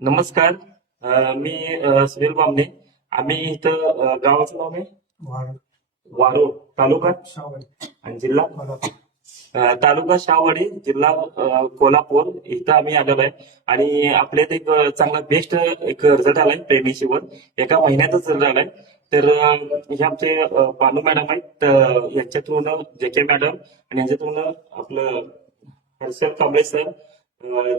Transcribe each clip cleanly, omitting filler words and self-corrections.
नमस्कार. मी सुनील बामणे. आम्ही इथं गावाचं नाव आहे वाढ वारोड, तालुका शावडी आणि जिल्हा कोल्हापूर. तालुका शाहवाडी, जिल्हा कोल्हापूर इथं आम्ही आलेलो आहे. आणि आपल्यात एक चांगला बेस्ट एक रिझल्ट आलाय प्रेग्नेन्सीवर. एका महिन्यातच रिझल्ट आलाय. तर हे आमचे पानू मॅडम आहेत. यांच्या थ्रू जे के मॅडम आणि यांच्या थ्रू आपलं हर्षल कांबळे सर,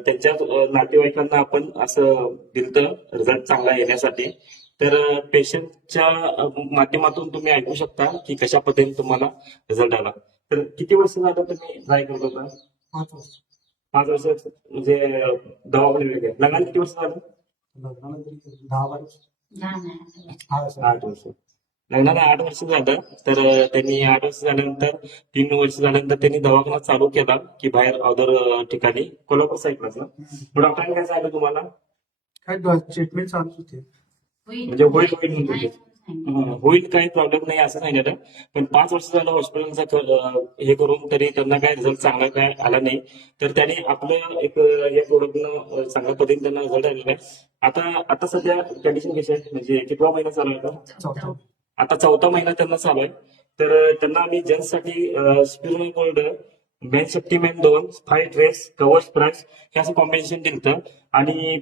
त्यांच्या नातेवाईकांना आपण असं दिलं रिझल्ट चांगला येण्यासाठी. तर पेशंटच्या माध्यमातून तुम्ही ऐकू शकता की कशा पद्धतीने तुम्हाला रिझल्ट आला. तर किती वर्ष झालं तुम्ही ट्राय करत होता? 5 वर्ष. 5 वर्ष म्हणजे दवाखाने वेगळे. लग्नाला किती वर्ष झालं? लग्नानंतर 10 वर्ष. हा, सर. 8 वर्ष. लग्नाला 8 वर्ष झालं. तर त्यांनी 8 वर्ष झाल्यानंतर 3 वर्ष झाल्यानंतर त्यांनी दवाखाना चालू केला की बाहेर अदर ठिकाणी कोल्हापूर साईडलाच ना. मग डॉक्टरांनी काय सांगितलं तुम्हाला? काय ट्रीटमेंट चालू होते. म्हणजे होईल होईल म्हणत होते. होईल, काही प्रॉब्लेम नाही असं सांगितलं. पण 5 वर्ष झालं हॉस्पिटलचा हे करून तरी त्यांना काय रिझल्ट चांगला काय आला नाही. तर त्याने आपलं एक या प्रोडक्टनं चांगल्या पद्धतीने त्यांना रिझल्ट आलेला आहे. आता सध्या कंडिशन कशी आहे, म्हणजे कितवा महिना चालू आहे आता? चौथा. आता 4था महिना त्यांना चालू आहे. तर त्यांना आम्ही जेंट्ससाठी स्पिरुलिना गोल्ड, मेन शक्ती मेन 2, 5 ड्रेस, कवच प्लस हे असं कॉम्बिनेशन दिलं. आणि